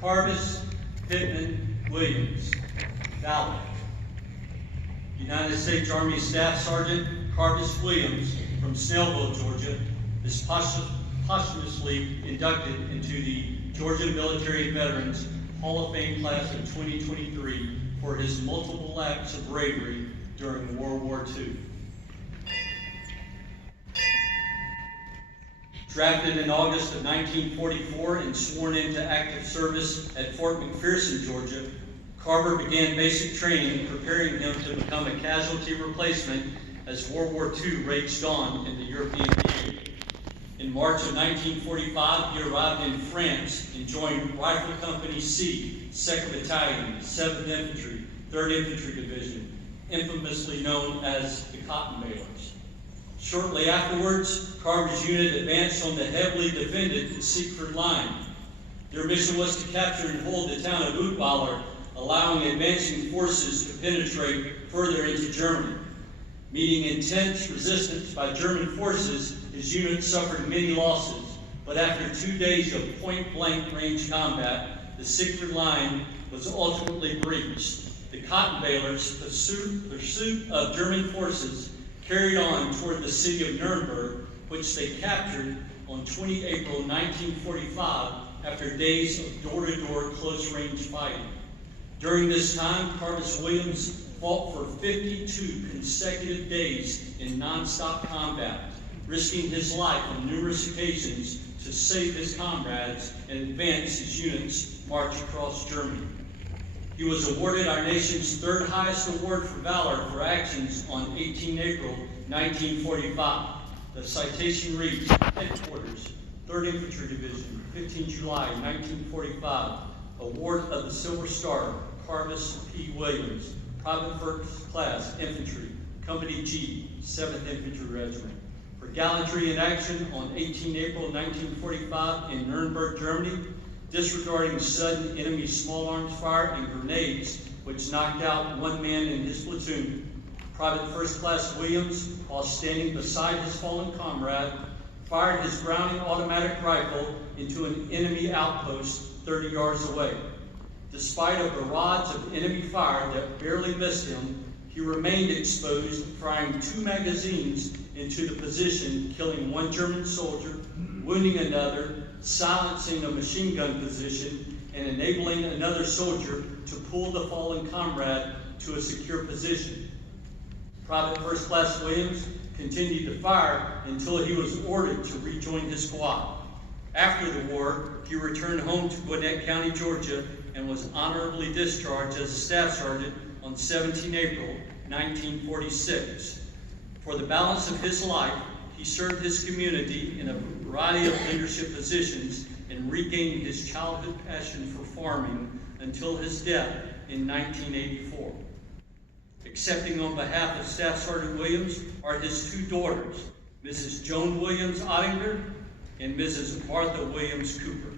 Carvis Pittman Williams, Valor. United States Army Staff Sergeant Carvis Williams from Snellville, Georgia, is posthumously inducted into the Georgia Military Veterans Hall of Fame class of 2023 for his multiple acts of bravery during World War II. Drafted in August of 1944 and sworn into active service at Fort McPherson, Georgia, Carver began basic training, preparing him to become a casualty replacement as World War II raged on in the European theater. In March of 1945, he arrived in France and joined Rifle Company C, 2nd Battalion, 7th Infantry, 3rd Infantry Division, infamously known as the Cotton Balers. Shortly afterwards, Carver's unit advanced on the heavily defended Siegfried Line. Their mission was to capture and hold the town of Oudtweiler, allowing advancing forces to penetrate further into Germany. Meeting intense resistance by German forces, his unit suffered many losses, but after 2 days of point-blank range combat, the Siegfried Line was ultimately breached. The Cotton Balers, pursuit of German forces, carried on toward the city of Nuremberg, which they captured on 20 April 1945 after days of door-to-door close-range fighting. During this time, Carvis Williams fought for 52 consecutive days in non-stop combat, risking his life on numerous occasions to save his comrades and advance his unit's march across Germany. He was awarded our nation's third highest award for valor for actions on 18 April 1945. The citation reads, Headquarters, 3rd Infantry Division, 15 July 1945. Award of the Silver Star, Carvis P. Williams, Private First Class Infantry, Company G, 7th Infantry Regiment. For gallantry in action on 18 April 1945 in Nuremberg, Germany, disregarding sudden enemy small arms fire and grenades, which knocked out one man in his platoon, Private First Class Williams, while standing beside his fallen comrade, fired his Browning automatic rifle into an enemy outpost 30 yards away. Despite a barrage of enemy fire that barely missed him, he remained exposed, firing 2 magazines into the position, killing one German soldier, wounding another, silencing a machine gun position, and enabling another soldier to pull the fallen comrade to a secure position. Private First Class Williams continued to fire until he was ordered to rejoin his squad. After the war, he returned home to Gwinnett County, Georgia, and was honorably discharged as a staff sergeant on 17 April 1946. For the balance of his life, he served his community in a variety of leadership positions and regained his childhood passion for farming until his death in 1984. Accepting on behalf of Staff Sergeant Williams are his 2 daughters, Mrs. Joan Williams Ottinger and Mrs. Martha Williams Cooper.